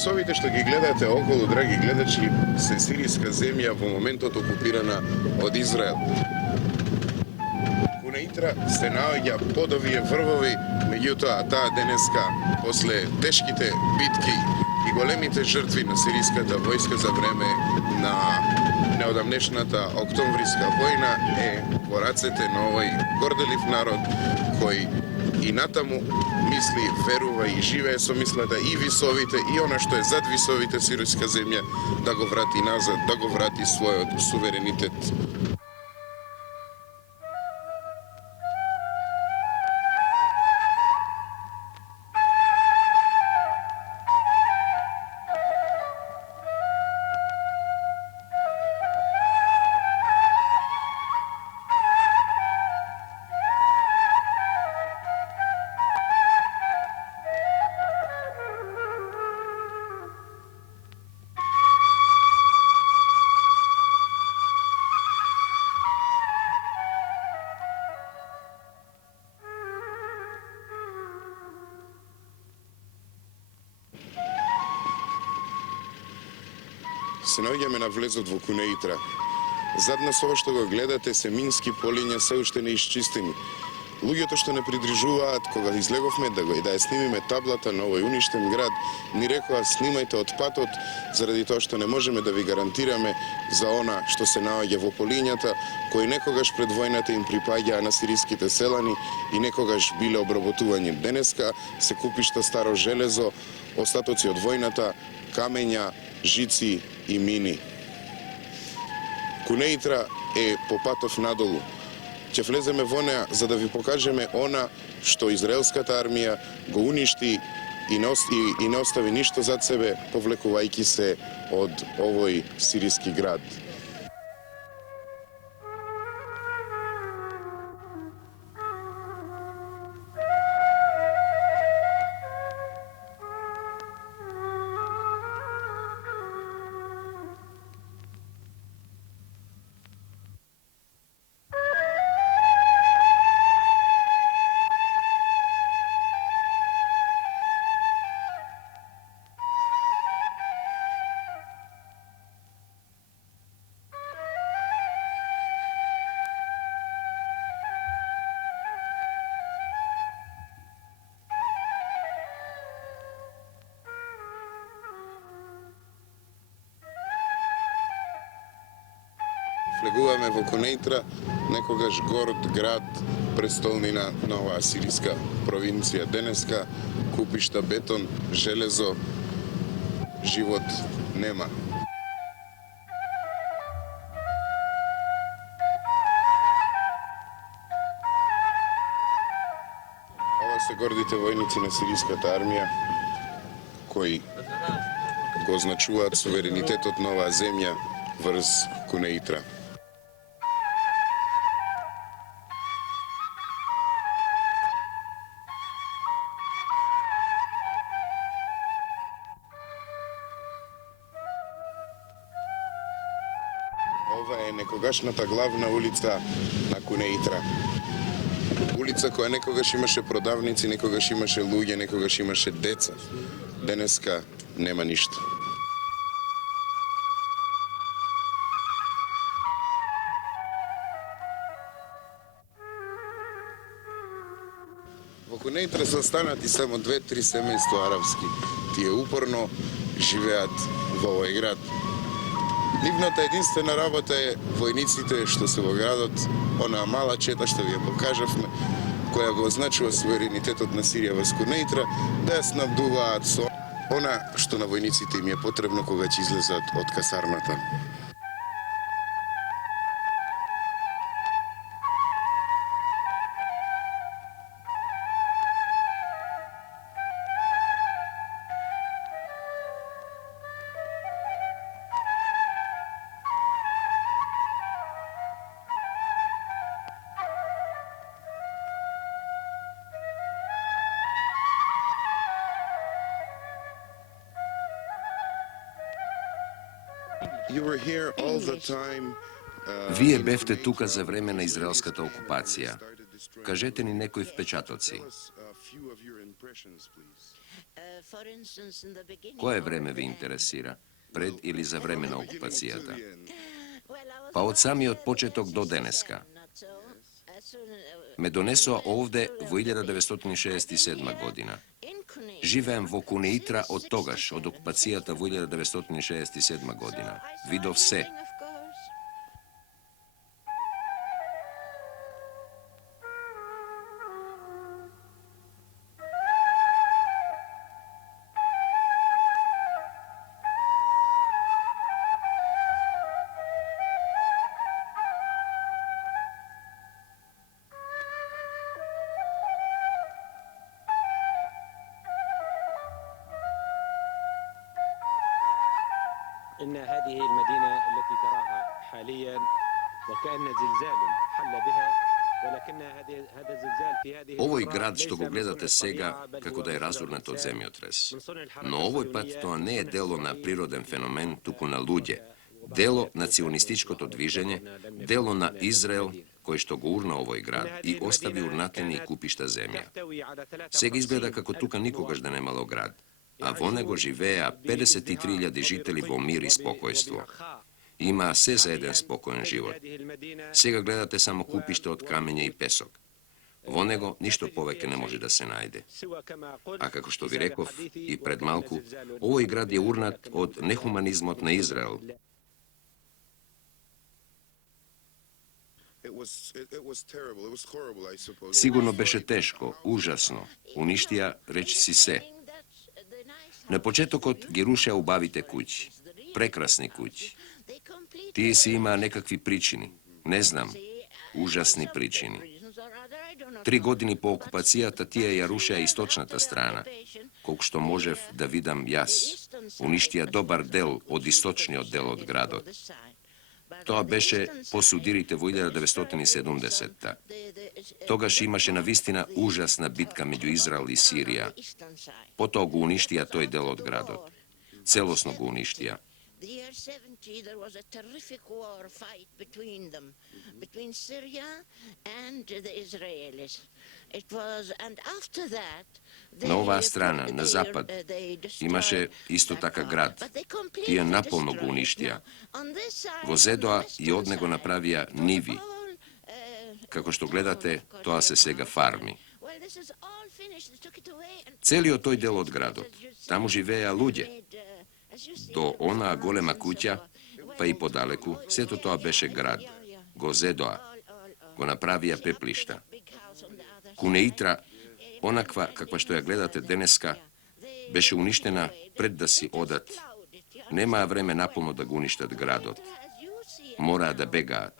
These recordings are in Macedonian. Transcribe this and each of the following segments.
Висовите што ги гледате околу, драги гледачи, се сиријска земја во моментот окупирана од Израел. Кунеитра се наоѓа под овие врвови, меѓутоа таа денеска, после тешките битки и големите жртви на сиријската војска за време на неодамнешната октомвриска војна, е во рацете на овој горделив народ кој и натаму мисли, верува и живее со мислата и висовите и она што е зад висовите сиријска земја да го врати назад, да го врати својот суверенитет. Се наоѓаме на влезот во Кунеитра. Зад нас ова што го гледате се мински полиња се уште неисчистени. Луѓето што не придржуваат, кога излеговме да ја снимиме таблата на овој уништен град, ни рекоа снимајте од патот, заради тоа што не можеме да ви гарантираме за она што се наоѓа во полињата, кои некогаш пред војната им припаѓаа на сиријските селани и некогаш биле обработување. Денеска се купишта старо железо, остатоци од војната, камења, жици и мини. Кунеитра е по патов надолу. Ќе влеземе во неа за да ви покажеме она што израелската армија го уништи и не остави ништо зад себе, повлекувајќи се од овој сиријски град. Влегуваме во Кунеитра, некогаш город, град, престолнина на оваа сиријска провинција. Денеска купишта бетон, железо, живот нема. Ова се гордите војници на сиријската армија, кои го означуваат суверенитетот на оваа земја врз Кунеитра. Ова е некогашната главна улица на Кунеитра. Улица која некогаш имаше продавници, некогаш имаше луѓе, некогаш имаше деца. Денеска нема ништо. Во Кунеитра се останати само 2-3 семејства арапски. Тие упорно живеат во овој град. Нивната единствена работа е војниците што се во градот, онаа мала чета што ви ја покажавме, која го означува суверенитетот на Сирија во Кунеитра, да ја снабдуваат со она што на војниците им е потребно кога ќе излезат од касарната. Вие бевте тука за време на израелската окупација. Кажете ни некои впечатоци. Koje vreme vi interesira? Pred ili za vreme na okupacijata? Pa od sami od početok do deneska. Me doneso ovde v 1967 godina. Živem v Kuneitra od togaš, od okupacijata v 1967 godina. Vido vse. إن هذه المدينة التي تراها حاليا وكأن زلزال حل بها ولكن هذا الزلزال في هذه Ovoj grad što go gledate sega kako da je razurnat od zemljotres. No ovoj pat to ne je delo na priroden fenomen, tuku na ludje. Delo na cionističko to dviženje, delo na Izrael koji što go urna ovoj grad i ostavi urnateni kupišta zemlja. Sega izgleda kako tuka nikogaž da ne malo grad, a vonego živeja 53.000 žitelji vo mir i spokojstvo. Ima sve za jedan spokojan život. Sega gledate samo kupište od kamenja i pesok. Vonego ništo poveke ne može da se najde. A kako što vi rekov i pred malku, ovoj grad je urnat od nehumanizmot na Izrael. Sigurno beše teško, užasno, uništija, reći si se. Na početok od Geruša ubavite kući, prekrasni kući. Ti si ima nekakvi pričini, ne znam, užasni pričini. 3 godini po okupacijata tije Jaruša je istočnata strana, koliko što možev da vidam jas, uništija dobar del od istočni od del od gradot. To beše posudirite v 1970. Togaš imaše na vistina užasna bitka među Izrael i Sirija. Potom go uništija toj del od gradot. Celosno go uništija. The year 70, there was a terrific war fight between them, between Syria and the Israelis. It was, and after that, Na ova strana, na zapad, imaše isto taka grad. Ti je napolno go uništija. Vozedoa i od nego napravija nivi. Kako što gledate, toa se sega farmi. Celio toj del od gradot. Tamo živeja ludje. Do ona golema kuća, pa i podaleku, sve to toa beše grad. Go Zedoa. Go napravija peplišta. Kuneitra, onakva kakva što ja gledate deneska, beše uništena pred da si odat. Nema vreme napolno da ga uništat gradot. Mora da begat.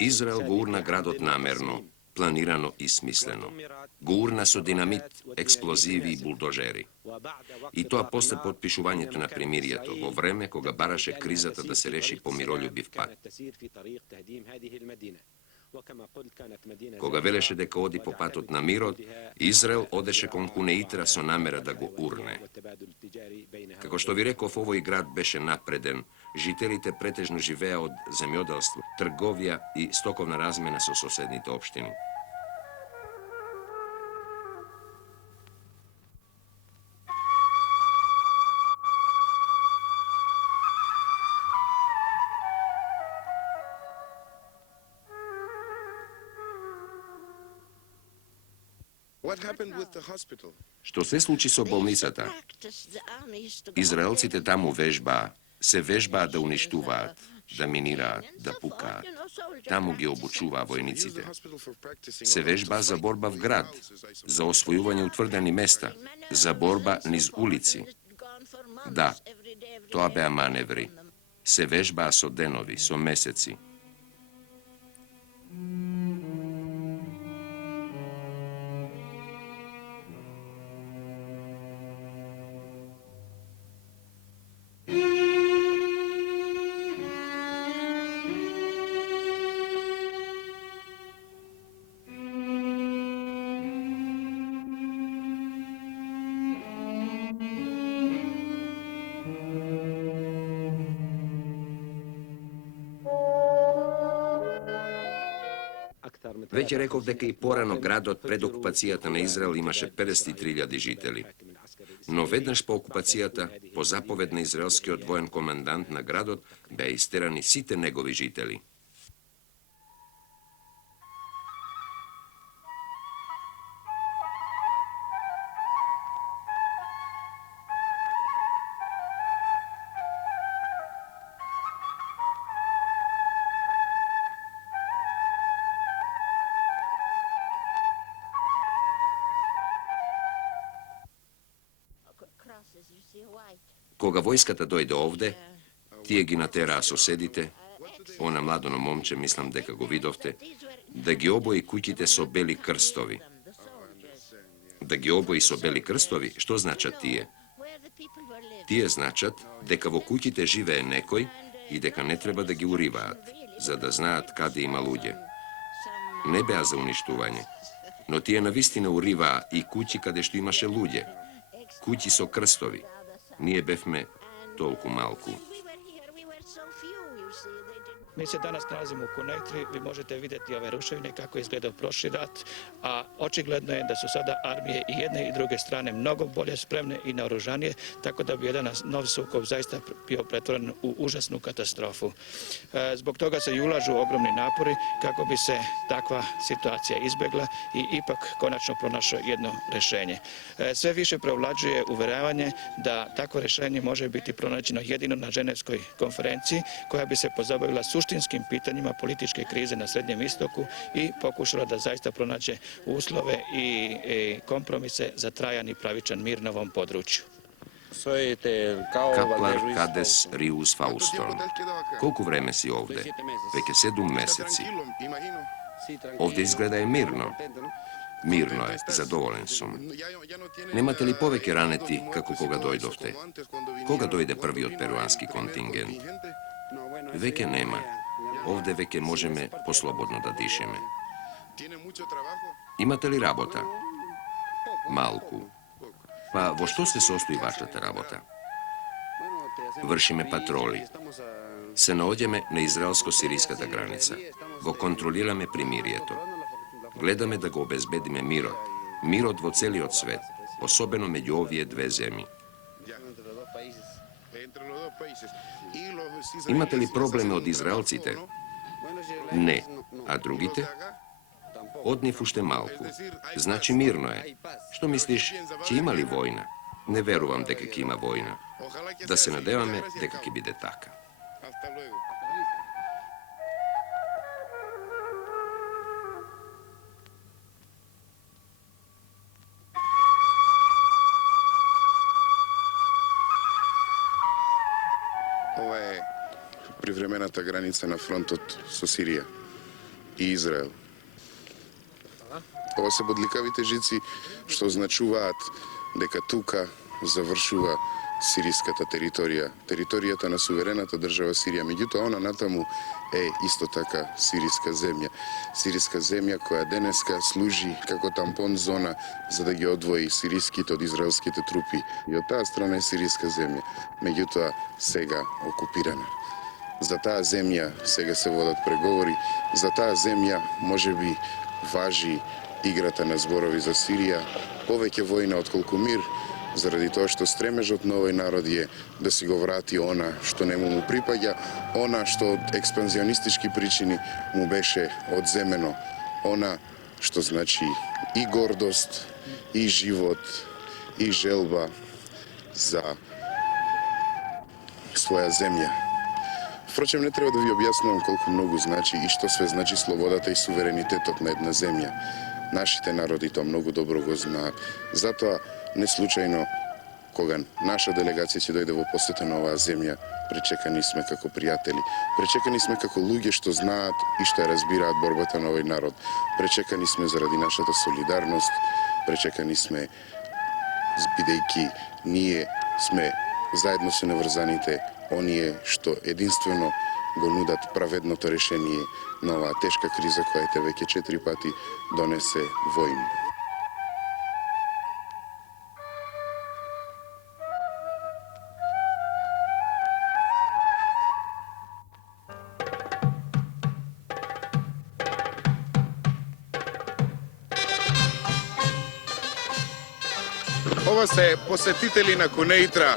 Izrael go urna gradot namerno, planirano i smisleno. Go urna so dinamit, eksplozivi i buldožeri. I to posle potpišuvanje to na primirijeto, vo vreme koga baraše krizata da se reši pomiroljubiv pakt. Koga veleše deka odi po patot na mirod, Izrael odeše kon Kuneitra so namera da go urne. Kako što vi rekov, ovoj grad beše napreden, žitelite pretežno živeja od zemljodalstva, trgovija i stokovna razmena so sosednite opštini. Što se sluči so bolnicata? Izraelcite tamo se vežba da uništuvat, da minirat, da pukat. Tamo gdje obučuva vojnicite. Se vežba za borba v grad, za osvojuvanje utvrdeni mesta, za borba niz ulici. Da, to bea manevri. Se vežba so denovi, so meseci. Веќе реков дека и порано градот пред окупацијата на Израел имаше 53.000 жители. Но веднаш по окупацијата, по заповед на израелскиот воен командант на градот, беа истерани сите негови жители. Кога војската дојде овде, тие ги натераа соседите, она младоно момче, мислам дека го видовте, да ги обои куќите со бели крстови. Да ги обои со бели крстови, што значат тие? Тие значат дека во куќите живее некој и дека не треба да ги уриваат, за да знаат каде има луѓе. Не беа за уништување, но тие навистина уриваа и куќи каде што имаше луѓе. Куќи со крстови. Ние бевме толку малку. Mi se danas nalazimo u Kuneitri, vi možete vidjeti ove ruševine kako je izgledao prošli rat, a očigledno je da su sada armije i jedne i druge strane mnogo bolje spremne i naoružanije, tako da bi jedan nov sukob zaista bio pretvoren u užasnu katastrofu. Zbog toga se i ulažu ogromni napori kako bi se takva situacija izbjegla i ipak konačno pronašlo jedno rješenje. Sve više prevlađuje uveravanje da takvo rješenje može biti pronađeno jedino na Ženevskoj konferenciji koja bi se pozabavila suštinskim pitanjima političke krize na Srednjem istoku i pokušala da zaista pronađe uslove i kompromise za trajan i pravičan mir na ovom području. Каплар Кадес Риус Фаустон. Колку време си овде? Веќе 7 месеци. Овде изгледа е мирно. Мирно е, задоволен сум. Немате ли повеќе ранети како кога дојдовте? Кога дојде првиот перуански контингент? Веќе нема. Овде веќе можеме послободно да дишеме. Имате ли работа? Малку. Па во што се состои вашата работа? Вршиме патроли. Се наоѓаме на израелско-сириската граница. Го контролираме примирието. Гледаме да го обезбедиме мирот. Мирот во целиот свет, особено меѓу овие две земји. Имате ли проблеми од израелците? Не. А другите? Од нив уште малку. Значи мирно е. Што мислиш, ќе има ли војна? Не верувам дека ќе има војна. Да се надеваме дека ќе биде така. Ова е привремената граница на фронтот со Сирија и Израел. Ова се бодликавите жици што означуваат дека тука завршува сириската територија, територијата на суверената држава Сирија. Меѓутоа, она натаму е исто така сириска земја. Сириска земја која денеска служи како тампон зона за да ги одвои сириските од израелските трупи. И од таа страна е сириска земја, меѓутоа сега окупирана. За таа земја сега се водат преговори, за таа земја можеби важи играта на зборови за Сирија, повеќе војна отколку мир, заради тоа што стремежот на овој народ е да си го врати она што не му припаѓа, она што од експанзионистички причини му беше одземено, она што значи и гордост, и живот, и желба за своја земја. Впрочем, не треба да ви објаснувам колку многу значи и што све значи слободата и суверенитетот на една земја. Нашите народи тоа многу добро го знаат. Затоа, не случајно, кога наша делегација ќе дојде во посета на оваа земја, пречекани сме како пријатели. Пречекани сме како луѓе што знаат и што ја разбираат борбата на овој народ. Пречекани сме заради нашата солидарност. Пречекани сме, бидејќи ние сме заедно со неврзаните, оние што единствено го нудат праведното решение на оваа тешка криза која те веќе 4 пати донесе војни. Ова се посетители на Кунеитра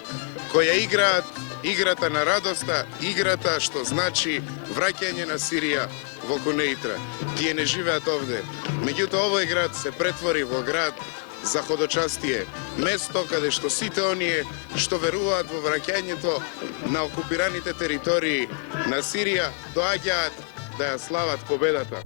која играат играта на радоста, играта што значи враќање на Сирија во Кунеитра. Тие не живеат овде. Меѓутоа овој град се претвори во град за ходочастие, место каде што сите оние што веруваат во враќањето на окупираните територии на Сирија доаѓаат да ја слават победата.